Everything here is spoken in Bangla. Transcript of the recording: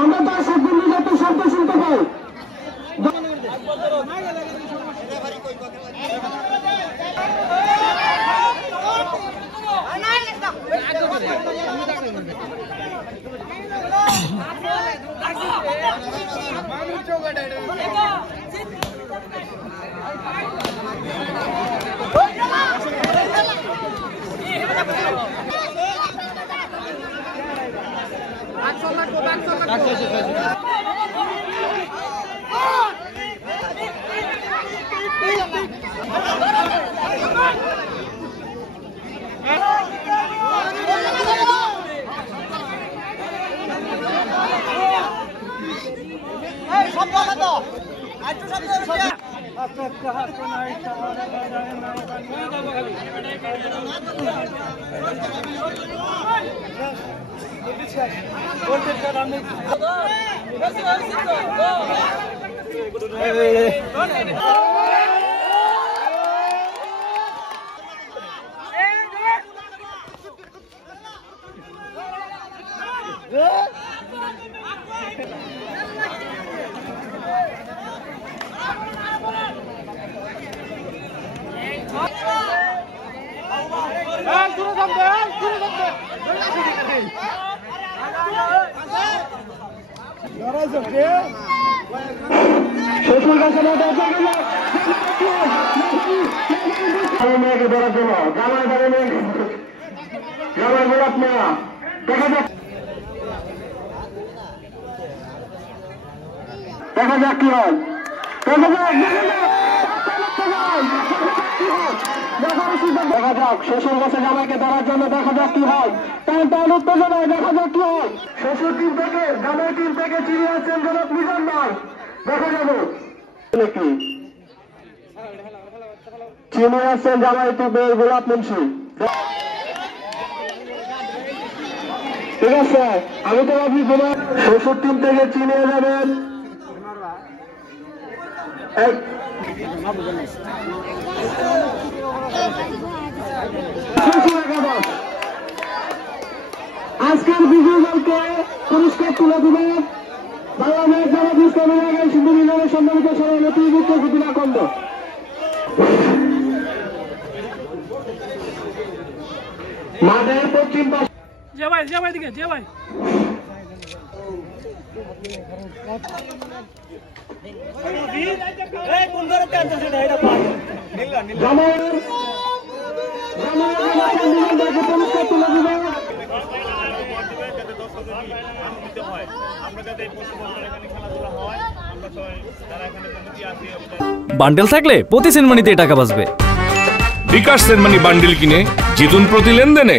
আমরা দর্শক বৃন্দ যাতে শব্দ শুনতে পাই। দেখা যাক কি হয়। দেখা যাক শ্বশুর কাছে জামাইকে ধরার জন্য, দেখা যাক কি হয়। টান উত্তেজনায় দেখা যাক কি হয়। শ্বশুর টিম থেকে জামাই টিম থেকে চিনি আসছেন জনাব মিজান ভাই, দেখা যাবে কি চিনি আসছেন জামাই টিমের গোলাপ মুন্সি। ঠিক আছে, আমি তো ভাবি তোমার শ্বশুর টিম থেকে চিনিয়ে যাবেন। আজকের বিজয়ী দলকে পুরস্কার তুলে দিবেন বাংলাদেশ জামাত ইসলামী সিন্ধু বিভাগের সম্মানিত সভাপতি মুক্তিযুদ্ধ আকন্দ। মাঠের পশ্চিম পাশে বান্ডেল থাকলে প্রতি সেনমানিতে টাকা বাঁচবে। বিকাশ সেনমানি বান্ডেল কিনে জিতুন প্রতি লেনদেনে।